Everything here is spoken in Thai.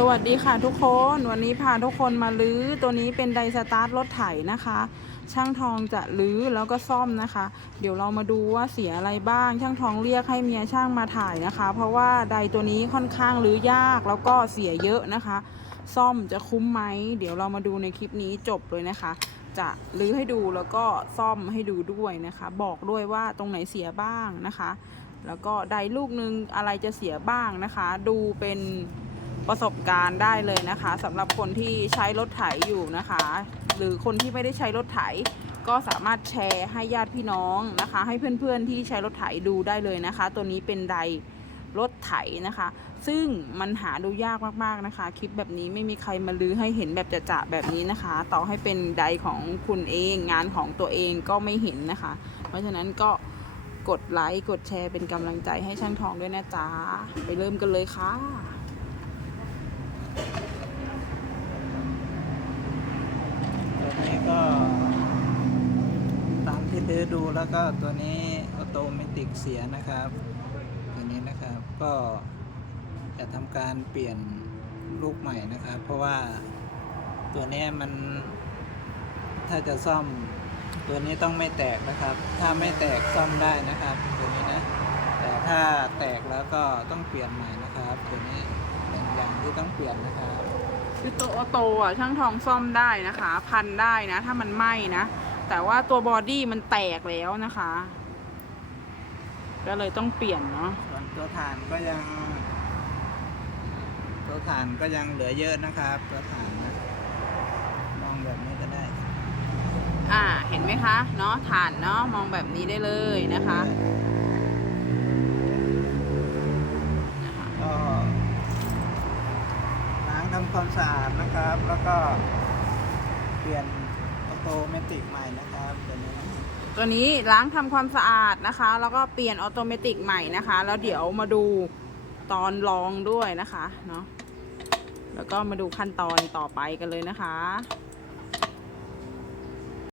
สวัสดีค่ะทุกคนวันนี้พาทุกคนมาลื้อตัวนี้เป็นไดสตาร์ทรถไถนะคะ ช่างทองจะลื้อแล้วก็ซ่อมนะคะ เดี๋ยวเรามาดูว่าเสียอะไรบ้าง ช่างทองเรียกให้เมียช่างมาถ่ายนะคะ เพราะว่าไดตัวนี้ค่อนข้างลื้อยากแล้วก็เสียเยอะนะคะ ซ่อมจะคุ้มไหมเดี๋ยวเรามาดูในคลิปนี้จบเลยนะคะ จะลื้อให้ดูแล้วก็ซ่อมให้ดูด้วยนะคะ บอกด้วยว่าตรงไหนเสียบ้างนะคะ แล้วก็ไดลูกนึงอะไรจะเสียบ้างนะคะ ดูเป็น ประสบการณ์ได้เลยนะคะสำหรับคนที่ใช้รถไถอยู่นะคะ หรือคนที่ไม่ได้ใช้รถไถ ก็สามารถแชร์ให้ญาติพี่น้องนะคะ ให้เพื่อนๆที่ใช้รถไถดูได้เลยนะคะ ตัวนี้เป็นไดรถไถนะคะ ซึ่งมันหาดูยากมากๆนะคะ คลิปแบบนี้ไม่มีใครมาลื้อให้เห็นแบบจะๆแบบนี้นะคะ ต่อให้เป็นไดของคุณเองงานของตัวเองก็ไม่เห็นนะคะ เพราะฉะนั้นก็กดไลค์กดแชร์เป็นกำลังใจให้ช่างทองด้วยนะจ๊ะไปเริ่มกันเลยค่ะ ตัวนี้ก็ตามที่ดื้ อดูแล้วก็ตัวนี้ออโตเมติกเสียนะครับตัวนี้นะครับก็จะทำการเปลี่ยนลูกใหม่นะครับ เพราะว่าตัวนี้มันถ้าจะซ่อมตัวนี้ต้องไม่แตกนะครับ ถ้าไม่แตกซ่อมได้นะครับ ตัวนี้นะ แต่ถ้าแตกแล้วก็ต้องเปลี่ยนใหม่นะครับ ตัวนี้เป็นอย่างที่ต้องเปลี่ยนนะครับคือตัวออโต้อะช่างทองซ่อมได้นะคะ พันได้นะ ถ้ามันไหม้นะ แต่ว่าตัวบอดี้มันแตกแล้วนะคะ ก็เลยต้องเปลี่ยนเนาะส่วนตัวฐานก็ยัง ตัวฐานก็ยังเหลือเยอะนะครับ ตัวฐานนะมองแบบนี้ก็ได้ อ่าเห็นไหมคะเนาะฐานเนาะมองแบบนี้ได้เลยนะคะนะคะก็ล้างทำความสะอาดนะครับ แล้วก็เปลี่ยนออโตเมติกใหม่นะครับตัวนี้ตัวนี้ล้างทำความสะอาดนะคะ แล้วก็เปลี่ยนออโตเมติกใหม่นะคะ แล้วเดี๋ยวมาดูตอนลองด้วยนะคะเนาะแล้วก็มาดูขั้นตอนต่อไปกันเลยนะคะ